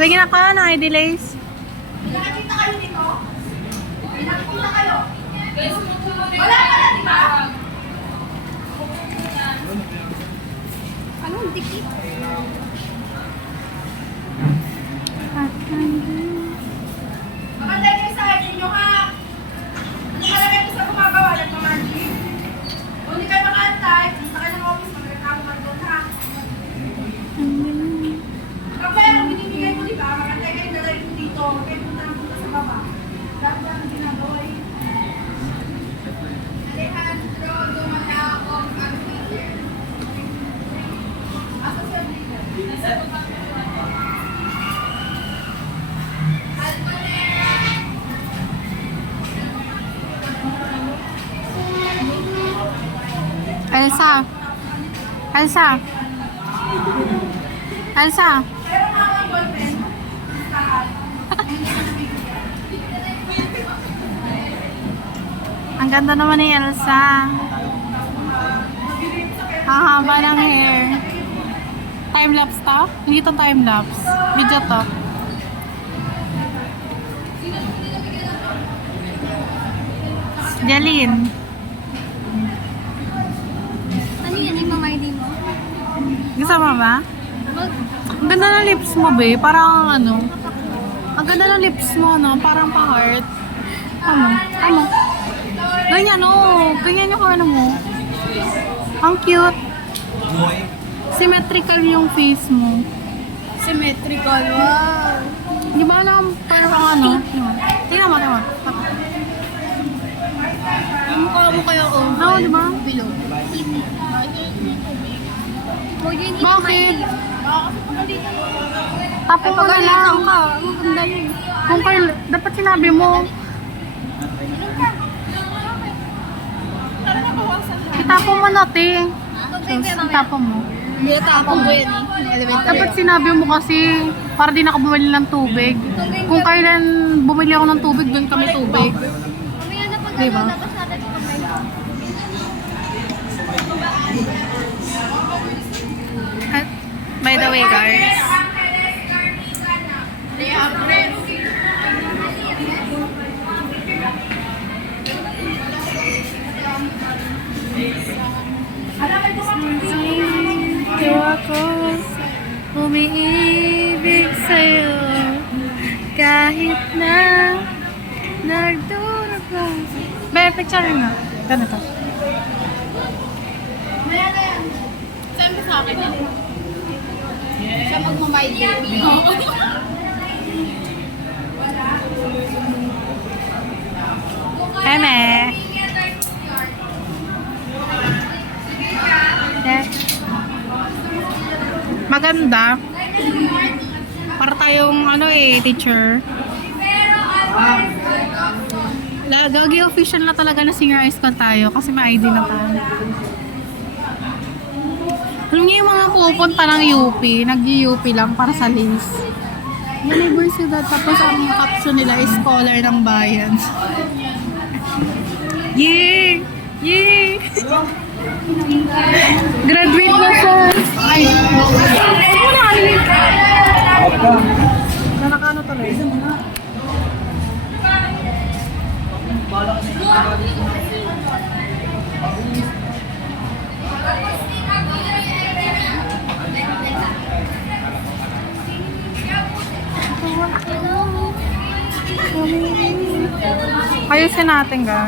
Patingin ako na delays. Nakakita kayo dito? Nakakita kayo? Wala ka na, di ba? Anong dikit? Makantay kayo sa akin nyo, ha? Ano malagay ko sa gumagawa? Nagmamandi? Kung hindi kayo makantay, punta kayo ng office, magreklamo ka doon, ha? Kapag ang binibigay mo, di ba? Makantay kayo, dalay ko dito. Kaya punta na punta sa baba. Dapat ang ginagawa yun. Alejandro, Dumatao, ang teacher. Asa siya dito? Elsa. Elsa. Elsa. Pero mga boyfriend, Ang ganda naman ni Elsa. Ang haba ng hair. Time-lapse to? Hindi to time-lapse. Video to. Jalin. ano yan yung mga ID mo? Gusto mo ba? Ang ganda ng lips mo, be. Parang ano. Ang ganda ng lips mo, no? Parang pa-heart. Ano? Ganyan, oh. Ganyan yung ano mo. Ang cute. Symmetrical yung face mo. Symmetrical, wow! Di ba alam, parang ano? Tingnan mo. Ang mukha mo kayo, oh. Oo, di ba? Bilog. Bakit? Tapo Ay, mo na lang. pagalitan ka. Ang ganda yun. Kung kayo, dapat sinabi mo. Itapo mo na, te. Itapo mo. Hindi na tapong mo yan, eh. Dapat sinabi mo kasi para di na ako bumili ng tubig. Kung kailan bumili ako ng tubig, doon kami tubig. Mamaya na pag Diba? labas natin ito kamay. By the way, guys. Ito ako, umiibig sa'yo, kahit na nagdurog lang. Be, picture nga. Ganito. Saan ka sa akin yan? Siya magmamay baby. Eme. Maganda. Para tayong teacher. Gagi official na talaga na senior high school tayo kasi may ID na tayo. Alam niyo yung mga pupunta ng UP, nag-UP lang para sa list. Universidad, tapos ang caption nila is scholar ng bayan. Yay! Yay! Graduate na siya! Ay! Nakakano tuloy? Ayusin natin, guys.